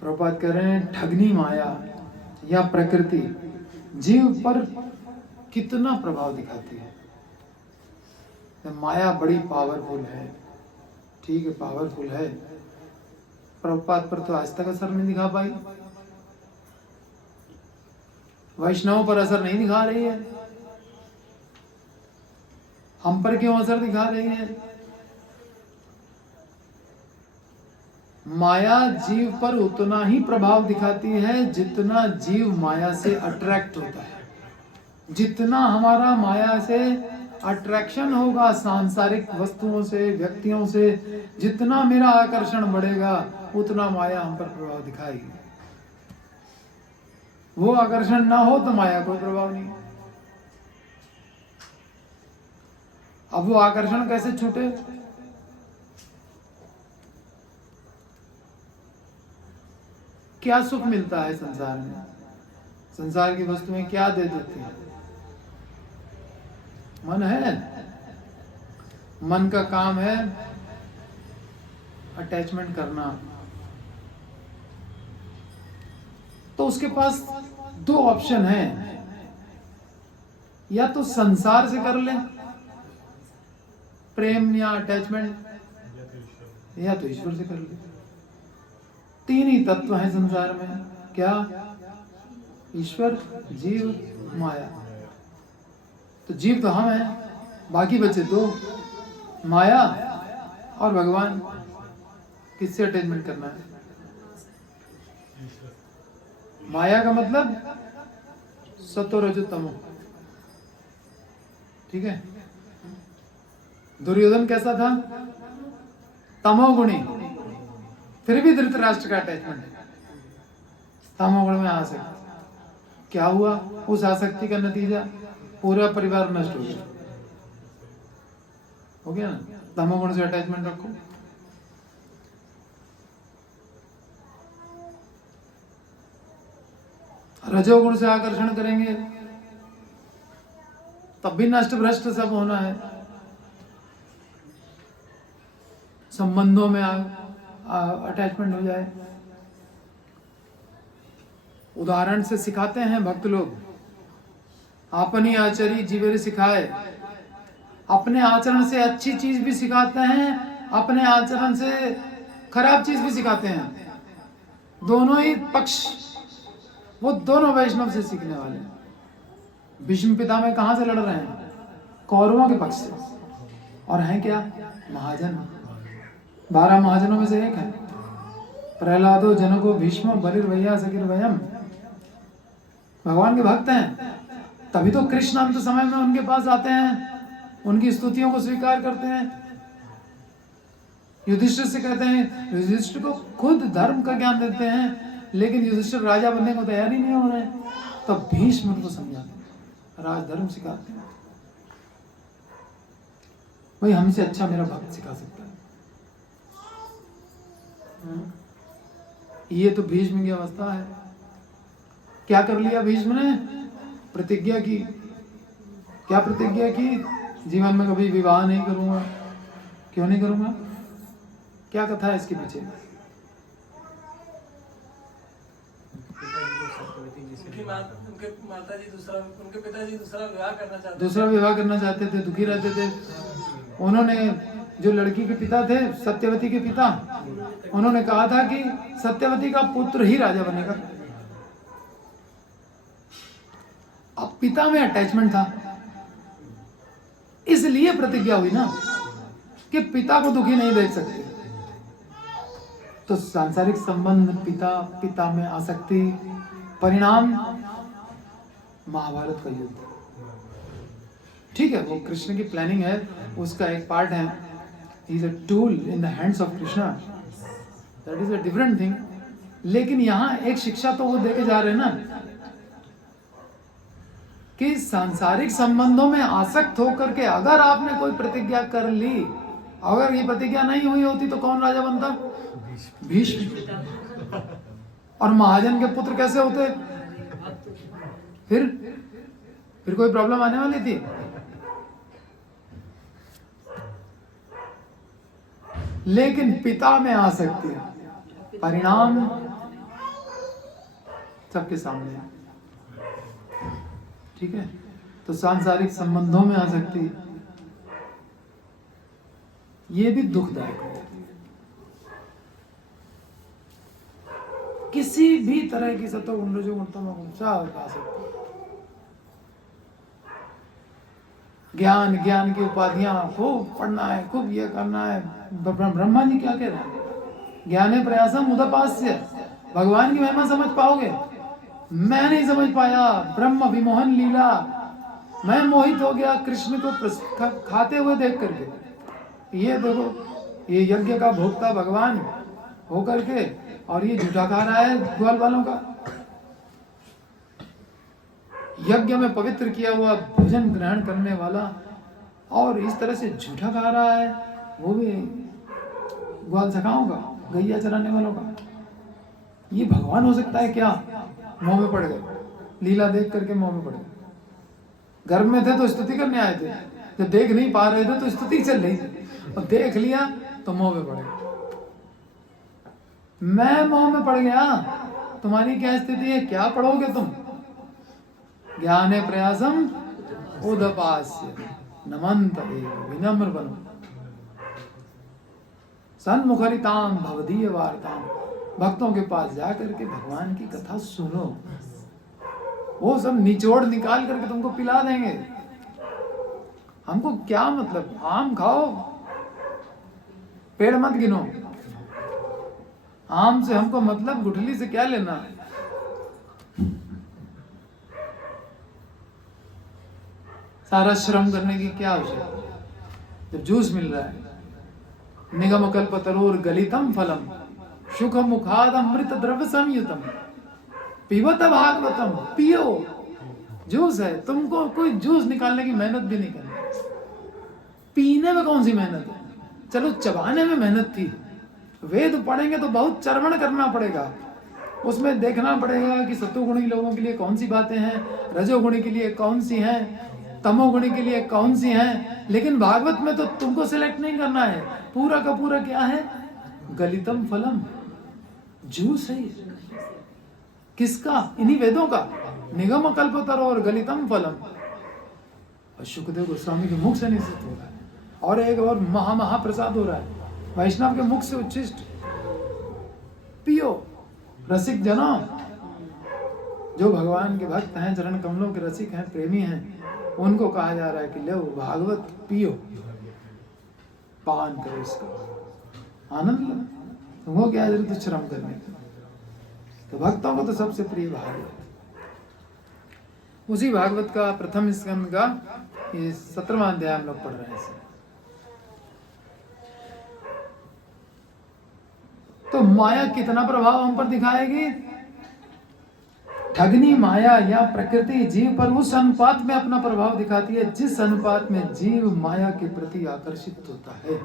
प्रभुपाद कह रहे हैं ठगनी माया या प्रकृति जीव पर कितना प्रभाव दिखाती है। माया बड़ी पावरफुल है, ठीक है पावरफुल है, प्रभुपाद पर तो आज तक असर नहीं दिखा पाई, वैष्णव पर असर नहीं दिखा रही है, हम पर क्यों असर दिखा रही है? माया जीव पर उतना ही प्रभाव दिखाती है जितना जीव माया से अट्रैक्ट होता है। जितना हमारा माया से अट्रैक्शन होगा सांसारिक वस्तुओं से, व्यक्तियों से, जितना मेरा आकर्षण बढ़ेगा उतना माया हम पर प्रभाव दिखाएगी। वो आकर्षण ना हो तो माया कोई प्रभाव नहीं। अब वो आकर्षण कैसे छूटे? क्या सुख मिलता है संसार में? संसार की वस्तुएं क्या दे देती है? मन है, मन का काम है अटैचमेंट करना। तो उसके पास दो ऑप्शन है, या तो संसार से कर ले प्रेम या अटैचमेंट, या तो ईश्वर से कर ले। तीन ही तत्व हैं संसार में, क्या? ईश्वर, जीव, माया। तो जीव तो हम हैं, बाकी बचे दो, माया और भगवान। किससे अटैचमेंट करना है? माया का मतलब सतो रजो तमो, ठीक है। दुर्योधन कैसा था? तमोगुणी, फिर भी धृतराष्ट्र का अटैचमेंट है। तमोगुण में आसक्ति, क्या हुआ? उस आसक्ति का नतीजा पूरा परिवार नष्ट हो गया ना। तमोगुण से अटैचमेंट रखो। रजोगुण से आकर्षण करेंगे तब भी नष्ट भ्रष्ट सब होना है। संबंधों में अटैचमेंट हो जाए। उदाहरण से सिखाते हैं भक्त लोग, अपनी आचरी जीवेर सिखाए। अपने आचरण से अच्छी चीज भी सिखाते हैं, अपने आचरण से खराब चीज भी सिखाते हैं। दोनों ही पक्ष, वो दोनों वैष्णव से सीखने वाले हैं। भीष्म पितामह कहां से लड़ रहे हैं? कौरवों के पक्ष से। और हैं क्या? महाजन। 12 महाजनों में से एक है। प्रहलादो जनको भीष्म बलिर्वैया सकिर्वयम। भगवान के भक्त हैं, तभी तो कृष्ण अंत समय में उनके पास आते हैं, उनकी स्तुतियों को स्वीकार करते हैं। युधिष्ठिर से कहते हैं, युधिष्ठिर को खुद धर्म का ज्ञान देते हैं, लेकिन युधिष्ठिर राजा बनने को तैयार ही नहीं हो रहे हैं। तो भीष्म उनको समझाते हैं, राजधर्म सिखाते हैं। भाई हमसे अच्छा मेरा भक्त सिखा सकता है। ये तो भीष्म की अवस्था है। क्या कर लिया भीष्म ने? प्रतिज्ञा की। क्या प्रतिज्ञा की? जीवन में कभी विवाह नहीं करूंगा। क्यों नहीं करूंगा? क्या कथा है इसके पीछे? उनके पिताजी दूसरा विवाह करना चाहते थे, दुखी रहते थे। उन्होंने, जो लड़की के पिता थे, सत्यवती के पिता, उन्होंने कहा था कि सत्यवती का पुत्र ही राजा बनेगा। अब पिता में अटैचमेंट था, इसलिए प्रतिज्ञा हुई ना कि पिता को दुखी नहीं देख सकते। तो सांसारिक संबंध, पिता में आसक्ति, परिणाम महाभारत का युद्ध। ठीक है, वो कृष्ण की प्लानिंग है, उसका एक पार्ट है। He is a tool in the hands of Krishna, that is a different thing. लेकिन यहाँ एक शिक्षा तो वो देके जा रहे हैं ना कि सांसारिक संबंधों में आसक्त होकर के अगर आपने कोई प्रतिज्ञा कर ली, अगर ये प्रतिज्ञा नहीं हुई होती तो कौन राजा बनता? भीष्म। और महाजन के पुत्र कैसे होते? फिर कोई प्रॉब्लम आने वाली थी? लेकिन पिता में आ सकती है, परिणाम सबके सामने है, ठीक है। तो सांसारिक संबंधों में आसक्ति ये भी दुखदायक है। किसी भी तरह की सतोगुण रजोगुण तमोगुण सब आसक्ति, ज्ञान ज्ञान की उपाधियां खूब पढ़ना है, खूब ये करना है। ब्रह्मा जी क्या कह रहे हैं? ज्ञाने प्रयासम उदपास्य, भगवान की महिमा समझ पाओगे। मैं नहीं समझ पाया ब्रह्म विमोहन लीला, मैं मोहित हो गया कृष्ण को खाते हुए देख करके। ये देखो, ये यज्ञ का भोक्ता भगवान हो करके और ये झूठा खा रहा है ग्वाल वालों का। यज्ञ में पवित्र किया हुआ भोजन ग्रहण करने वाला और इस तरह से झूठा खा रहा है, वो भी ग्वाल सखाओं का, गैया चराने वालों का। ये भगवान हो सकता है क्या? मोह में पड़ गए, लीला देख करके मोह में पड़ गए। घर में थे तो स्तुति करने आए थे, जब देख नहीं पा रहे थे तो स्तुति चल रही थी, और देख लिया तो मोह में पड़ गए। मैं मोह में पड़ गया, तुम्हारी क्या स्थिति है? क्या पढ़ोगे तुम? ज्ञाने प्रयासम उदपास्य नमंत विनम्र बनो सन्मुखरिताम भवदीय वार्ताम। भक्तों के पास जाकर के भगवान की कथा सुनो, वो सब निचोड़ निकाल करके तुमको पिला देंगे। हमको क्या मतलब? आम खाओ, पेड़ मत गिनो। आम से हमको मतलब, गुठली से क्या लेना? सारा श्रम करने की क्या आवश्यकता? जब जूस मिल रहा है, निगम कल्पतरोर गलितम फलम सुख मुखाद अमृत द्रव्य संयुतम पिबत भागवतम, पियो। जूस है, तुमको कोई जूस निकालने की मेहनत भी नहीं करनी। पीने में कौन सी मेहनत है? चलो चबाने में मेहनत थी, वेद पढ़ेंगे तो बहुत चर्वण करना पड़ेगा, उसमें देखना पड़ेगा कि सत्वगुणी लोगों के लिए कौन सी बातें हैं, रजोगुणी के लिए कौन सी हैं, तमोगुणी के लिए कौन सी हैं। लेकिन भागवत में तो तुमको सिलेक्ट नहीं करना है, पूरा का पूरा क्या है? गलितम फलम, जूस है। किसका? इन्हीं वेदों का। निगम कल्पतर और गलितम फलम, और शुकदेव गोस्वामी के मुख से निश्चित हो रहा है। और एक और महाप्रसाद हो रहा है वैष्णव के मुख से उच्छिष्ट। पियो रसिक जनों, जो भगवान के भक्त हैं, चरण कमलों के रसिक हैं, प्रेमी हैं, उनको कहा जा रहा है कि लो भागवत पियो, पान करो, इसका आनंद लो। तुमको क्या जरूरत श्रम करने की? तो भक्तों को तो सबसे प्रिय भागवत। उसी भागवत का प्रथम स्कंद का 17वां अध्याय हम लोग पढ़ रहे हैं। तो माया कितना प्रभाव हम पर दिखाएगी? ठगनी माया या प्रकृति जीव पर उस अनुपात में अपना प्रभाव दिखाती है जिस अनुपात में जीव माया के प्रति आकर्षित होता है।